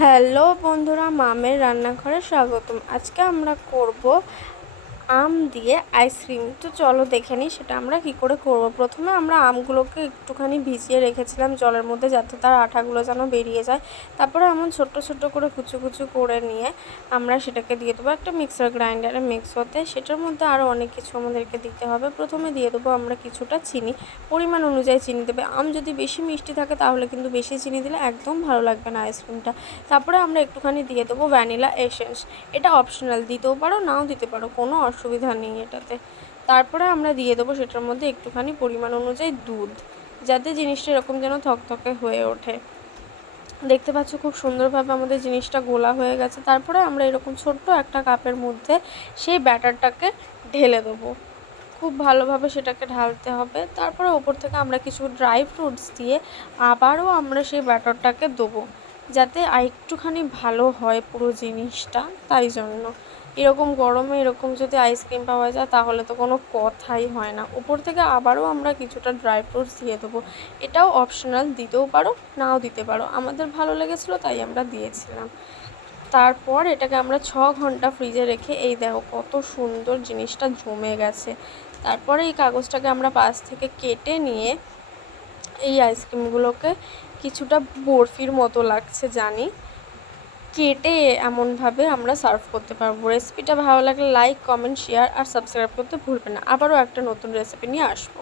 Hello বন্ধুরা, মামের রান্নাঘরে স্বাগতম। আজকে আমরা করব আম দিয়ে আইসক্রিম। তো চলো দেখে নিই সেটা আমরা কি করে করব। প্রথমে আমরা আমগুলোকে একটুখানি ভিজিয়ে রেখেছিলাম জলের মধ্যে, যাতে তার আঠাগুলো যেন বেরিয়ে যায়। তারপরে এমন ছোট্ট ছোট্ট করে কুচু কুচু করে নিয়ে আমরা সেটাকে দিয়ে দেবো একটা মিক্সার গ্রাইন্ডারে মিক্স হতে। সেটার মধ্যে আরও অনেক কিছু আমাদেরকে দিতে হবে। প্রথমে দিয়ে দেবো আমরা কিছুটা চিনি, পরিমাণ অনুযায়ী চিনি দেবে। আম যদি বেশি মিষ্টি থাকে তাহলে কিন্তু বেশি চিনি দিলে একদম ভালো লাগবে না আইসক্রিমটা। তারপরে আমরা একটুখানি দিয়ে দেবো ভ্যানিলা এসেন্স। এটা অপশনাল, দিতেও পারো নাও দিতে পারো, কোনো অসুবিধা নেই এটাতে। তারপরে আমরা দিয়ে দেবো সেটার মধ্যে একটুখানি পরিমাণ অনুযায়ী দুধ, যাতে জিনিসটা এরকম যেন থকথকে হয়ে ওঠে। দেখতে পাচ্ছ খুব সুন্দরভাবে আমাদের জিনিসটা গোলা হয়ে গেছে। তারপরে আমরা এরকম ছোট্ট একটা কাপের মধ্যে সেই ব্যাটারটাকে ঢেলে দেবো। খুব ভালোভাবে সেটাকে ঢালতে হবে। তারপরে ওপর থেকে আমরা কিছু ড্রাই ফ্রুটস দিয়ে আবারও আমরা সেই ব্যাটারটাকে দেবো, যাতে আরেকটুখানি ভালো হয় পুরো জিনিসটা। তাই জন্য এরকম গরমে এরকম যদি আইসক্রিম পাওয়া যায় তাহলে তো কোনো কথাই হয় না। উপর থেকে আবারও আমরা কিছুটা ড্রাই ফ্রুটস দিয়ে দেবো। এটাও অপশনাল, দিতেও পারো নাও দিতে পারো, আমাদের ভালো লেগেছিলো তাই আমরা দিয়েছিলাম। তারপর এটাকে আমরা 6 ঘন্টা ফ্রিজে রেখে এই দেখো কত সুন্দর জিনিসটা জমে গেছে। তারপরে এই কাগজটাকে আমরা পাশ থেকে কেটে নিয়ে এই আইসক্রিমগুলোকে কিছুটা বরফির মতো লাগছে জানি, কেটে এমনভাবে আমরা সার্ভ করতে পারবো। রেসিপিটা ভালো লাগলে লাইক, কমেন্ট, শেয়ার আর সাবস্ক্রাইব করতে ভুলবেন না। আবারও একটা নতুন রেসিপি নিয়ে আসবো।